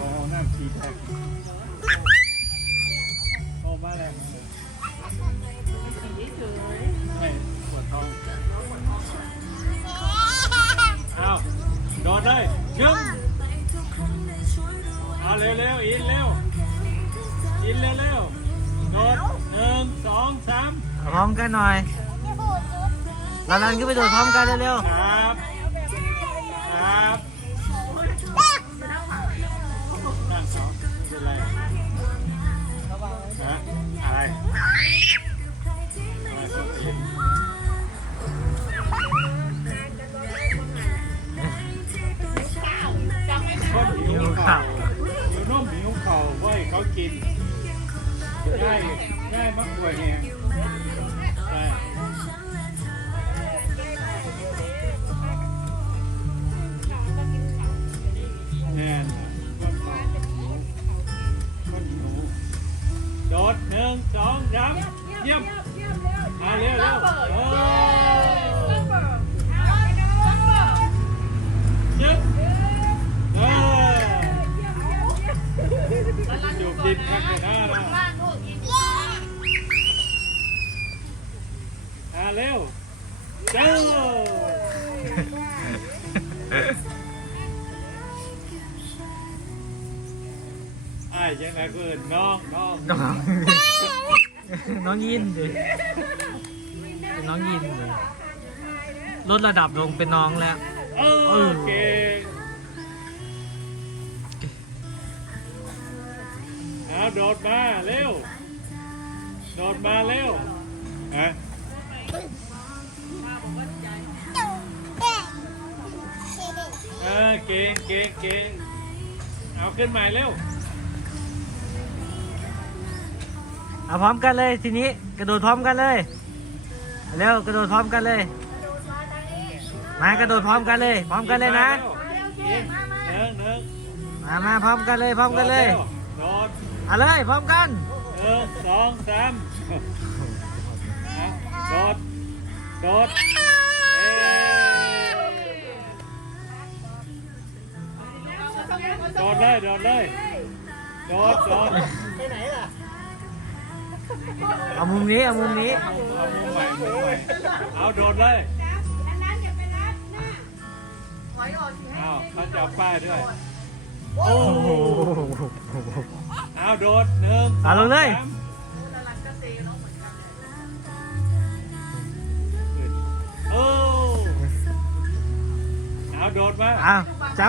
ดีแท็กโอ้มาแรงไม่ปวดท้องเอาโดดเลยหนึ่งเอาเร็วเร็วๆอินเร็วอินเร็วเร็วโดดหนึ่งสองสามพร้อมกันหน่อยลาลันก็ไปโดดพร้อมกันเร็วค อะไรอะไรส้นตีนคนหิวเข่าเดี๋ยวน้มหิวเข่าไว้เขากิน ง่ายง่ายมากกว่าเนี่ย สองสามเยี่ยมมาเร็วเร็วเออยึดเออจูบดิบกันเลยนะเรามาเร็วเจ้าไอ้ยังไงก็เอิ้นน้องน้องๆน้อง น้องยินดิเป็นน้องยินเลยลดระดับลงเป็นน้องแล้ว เออเก่งเอาโดดมาเร็ว โดดมาเร็วฮะเออเก่งเก่งเก่งเอาขึ้นใหม่เร็ว เอาพร้อมกันเลยทีนี้กระโดดพร้อมกันเลยเร็วกระโดดพร้อมกันเลย มากระโดดพร้อมกันเลย พร้อมกันเลยนะกินหนึ่งหนึ่งมามาพร้อมกันเลยพร้อมกันเลยโดดเอาเลยพร้อมกันหนึ่งสองสามโดดโดดเอ้โดดเลยโดดเลยโดดโดด เอามุมนี้เอามุมนี้ เอามุมใหม่มุมใหม่เอาโดดเลยเอาเขาจะเอาป้ายด้วยโอ้โอ้โหเอาโดดหนึ่งเอาลงเลย สามโอ้เอาโดดมาเอาจ